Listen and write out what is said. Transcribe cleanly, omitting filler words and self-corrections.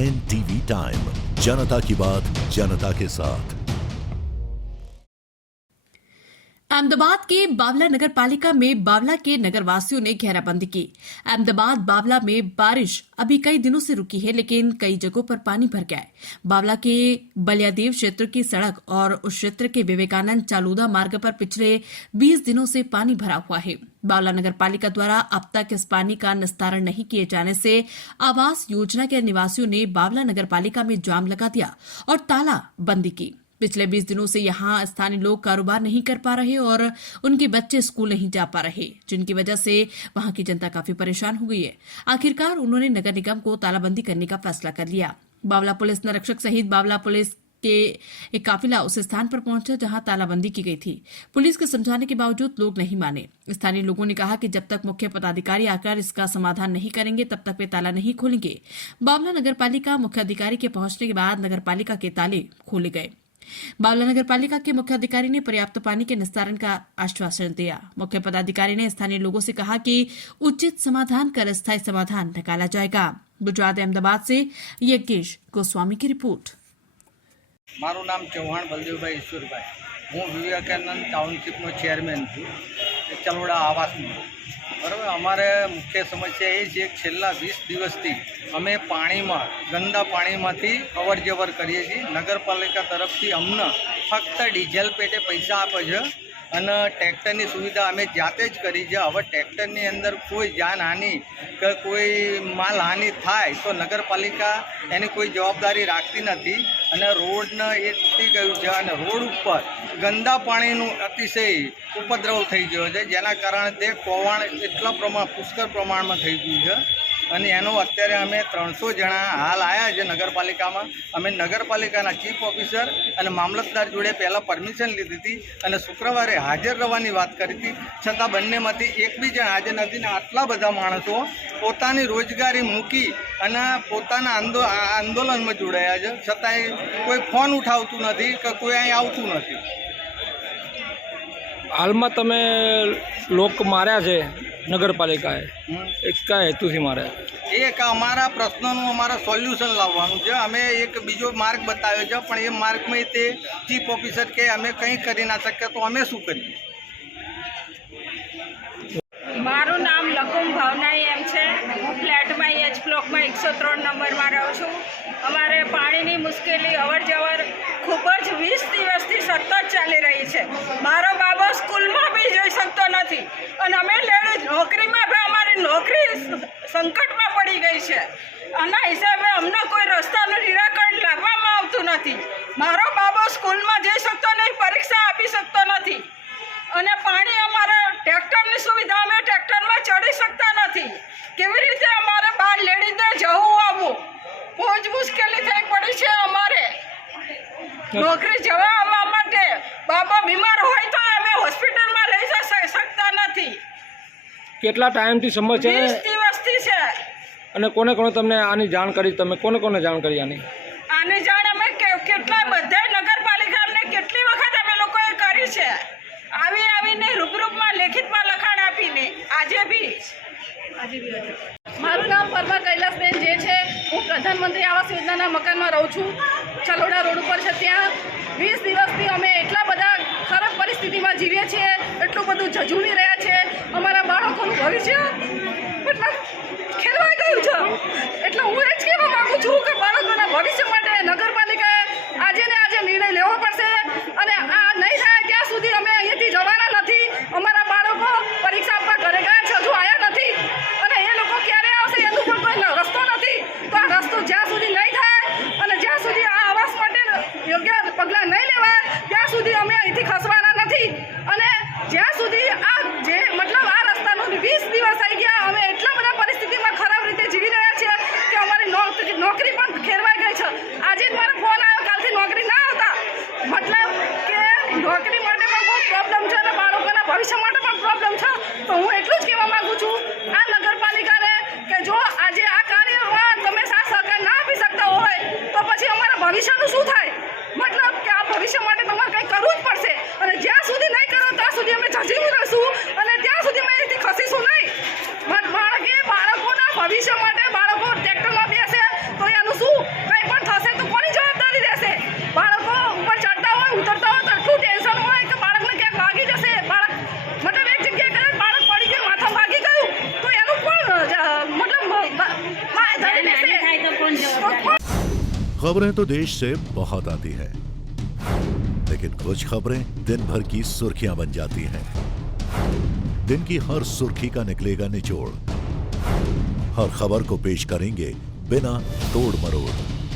NTV time, जनता की बात जनता के साथ। अहमदाबाद के बावला नगर पालिका में बावला के नगरवासियों ने घेराबंदी की। अहमदाबाद बावला में बारिश अभी कई दिनों से रुकी है, लेकिन कई जगहों पर पानी भर गया है। बावला के बलियादेव क्षेत्र की सड़क और उस क्षेत्र के विवेकानंद चालूदा मार्ग पर पिछले 20 दिनों से पानी भरा हुआ है। बावला नगर पालिका द्वारा अब तक इस पानी का निस्तारण नहीं किए जाने से आवास योजना के निवासियों ने बावला नगर पालिका में जाम लगा दिया और तालाबंदी की। पिछले 20 दिनों से यहां स्थानीय लोग कारोबार नहीं कर पा रहे और उनके बच्चे स्कूल नहीं जा पा रहे, जिनकी वजह से वहां की जनता काफी परेशान हो गई है। आखिरकार उन्होंने नगर निगम को तालाबंदी करने का फैसला कर लिया। बावला पुलिस निरीक्षक सहित बावला पुलिस के एक काफिला उस स्थान पर पहुंचा जहां तालाबंदी की गई थी। पुलिस के समझाने के बावजूद लोग नहीं माने। स्थानीय लोगों ने कहा कि जब तक मुख्य पदाधिकारी आकर इसका समाधान नहीं करेंगे तब तक वे ताला नहीं खोलेंगे। बावला नगर पालिका मुख्य अधिकारी के पहुंचने के बाद नगर पालिका के ताले खोले गए। बावला नगर पालिका के मुख्य अधिकारी ने पर्याप्त पानी के निस्तारण का आश्वासन दिया। मुख्य पदाधिकारी ने स्थानीय लोगों से कहा कि उचित समाधान कर स्थायी समाधान निकाला जाएगा। गुजरात अहमदाबाद से यज्ञेश गोस्वामी की रिपोर्ट। मारू नाम चौहान बलदेवभाई ईश्वरभाई, हूँ विवेकानंद टाउनशिप नो चेरमेन छूँ, चलोड़ा आवास में। बराबर, अमारे मुख्य समस्या ये है कि छेल्ला 20 दिवसथी अमे पानी में गंदा पानी में अवर जवर करीए छीए। नगरपालिका तरफथी अमने फक्त डीजल पेटे पैसा आपे छे અને ટ્રેક્ટરની સુવિધા અમે જાતે જ કરી છે। હવે ટ્રેક્ટરની અંદર કોઈ જાનહાનિ કે કોઈ માલહાનિ થાય તો નગરપાલિકા એની કોઈ જવાબદારી રાખતી નથી અને રોડને એ તૂટી ગયું છે અને રોડ ઉપર ગંદા પાણીનું અતિશય ઉપદ્રવ થઈ ગયો છે, જેના કારણે તે કોવાણ એટલા પુષ્કળ પ્રમાણમાં થઈ ગયું છે અને એનો અત્યારે અમે 300 જણા હાલ આવ્યા છે નગરપાલિકામાં। અમે નગરપાલિકાના ચીફ ઓફિસર અને મામલતદાર જોડે પહેલાં પરમિશન લીધી હતી અને શુક્રવારે હાજર રહેવાની વાત કરી હતી, છતાં બંનેમાંથી એક બી જણ હાજર નથી ને આટલા બધા માણસો પોતાની રોજગારી મૂકી અને પોતાના આંદોલનમાં જોડાયા છે, છતાંય કોઈ ફોન ઉઠાવતું નથી કે કોઈ અહીં આવતું નથી। હાલમાં તમે લોક માર્યા છે નગરપાલિકાએ, क्या हेतु थी मारे? एक अमारा प्रश्नों अमारा सोल्यूशन लाववानुं छे। अमे एक बीजो मार्ग बताव्यो छे पण ए मार्ग में ते चीफ ऑफिसर के अमे कहीं करी ना शक्य, तो अमे शुं करीए? मारू नाम लकुम भावनाई एम छे। हूँ फ्लेट में एच ब्लॉक में 103 नंबर में रहूँ छूँ। अमारे पानी मुश्केली अवर जवर खूब ज 20 दिवसथी सतत चाली रही है। मारो बाबो स्कूल में भी जई सकतो नथी अने अमे लेडीज नौकरी में भी अमारी नौकरी संकट में पड़ी गई है। आना हिसाबे अमने कोई रस्तानुं निराकरण लाववामां आवतुं नथी। मारो बाबो स्कूल में जई सकतो नहीं, परीक्षा आपी सकतो नथी અને પાણી અમારા ટ્રેક્ટરની સુવિધા અમે ટ્રેક્ટરમાં ચડી શકતા નથી। કેવી રીતે અમારે બહાર લેડીઝને જવું આવવું બહુ જ મુશ્કેલી થઈ પડી છે અમારે નોકરી જવા આવવા માટે। બાબા બીમાર હોય તો અમે હોસ્પિટલમાં લઈ જઈ શકતા નથી। કેટલા ટાઈમથી સમસ્યા 20 દિવસથી છે। અને કોને કોને તમને આની જાણ કરી? તમે કોને કોને જાણ કરી આની? આની જાણ અમે કેટલા બધા નગરપાલિકાને કેટલી વખત અમે લોકોએ કરી છે। આવીને રૂબરૂપમાં લેખિતમાં લખાણ આપીને આજે બી મારું નામ પરમા કૈલાસબેન જે છે। હું પ્રધાનમંત્રી આવાસ યોજનાના મકાનમાં રહું છું, ચલોડા રોડ ઉપર છે। ત્યાં 20 દિવસથી અમે એટલા બધા ખરાબ પરિસ્થિતિમાં જીવીએ છીએ, એટલું બધું ઝઝૂમી રહ્યા છે। અમારા બાળકોનું ભવિષ્ય મતલબ ખેલવાઈ ગયું છે। એટલે હું એ જ કહેવા માગું છું કે બાળકોના ભવિષ્ય માટે નગરપાલિકાએ આજે ને આજે નિર્ણય લેવો પડશે અને આ નહીં થાય ત્યાં સુધી અમે અહીંયાથી જવાના નથી। અમારા બાળકો પરીક્ષા આપવા ઘરે ગયા છે, હજુ આવ્યા નથી અને એ લોકો ક્યારે આવશે એનું પણ કોઈ રસ્તો નથી। તો આ રસ્તો જ્યાં સુધી નહીં થાય અને જ્યાં સુધી આ આવાસ માટે યોગ્ય પગલાં નહીં લેવાય ત્યાં સુધી અમે અહીંથી ખસવાના નથી। અને જ્યાં સુધી આ જે મતલબ આ રસ્તાનું 20 દિવસ આવી ગયા, અમે એટલા બધા પરિસ્થિતિમાં ખરાબ રીતે જીવી રહ્યા છીએ કે અમારી નોકરી પણ ખેરવાઈ ગઈ છે। આજે જ મારો ફોન આવ્યો, કાલથી નોકરી ના આવતા, મતલબ કે નોકરી માટે પણ બહુ પ્રોબ્લેમ છે અને બાળકોના ભવિષ્ય માટે પણ પ્રોબ્લેમ છે। તો હું એટલું જ કહેવા માગું છું આ નગરપાલિકાને કે જો આજે આ કાર્યમાં તમે સાથ સહકાર ના આપી શકતા હોય તો પછી અમારા ભવિષ્યનું શું થાય? મતલબ કે આ ભવિષ્ય માટે તમારે કંઈ કરવું જ પડશે અને જ્યાં સુધી નહીં કરો ત્યાં સુધી અમે ઝઝીમી રહીશું અને ત્યાં સુધી અમે અહીંથી ખસીશું નહીં। બાળકોના ભવિષ્ય માટે બાળકો ટ્રેક્ટરમાં બેસે તો એનું શું? खबरें तो देश से बहुत आती हैं, लेकिन कुछ खबरें दिन भर की सुर्खियां बन जाती हैं। दिन की हर सुर्खी का निकलेगा निचोड़। हर खबर को पेश करेंगे बिना तोड़ मरोड़।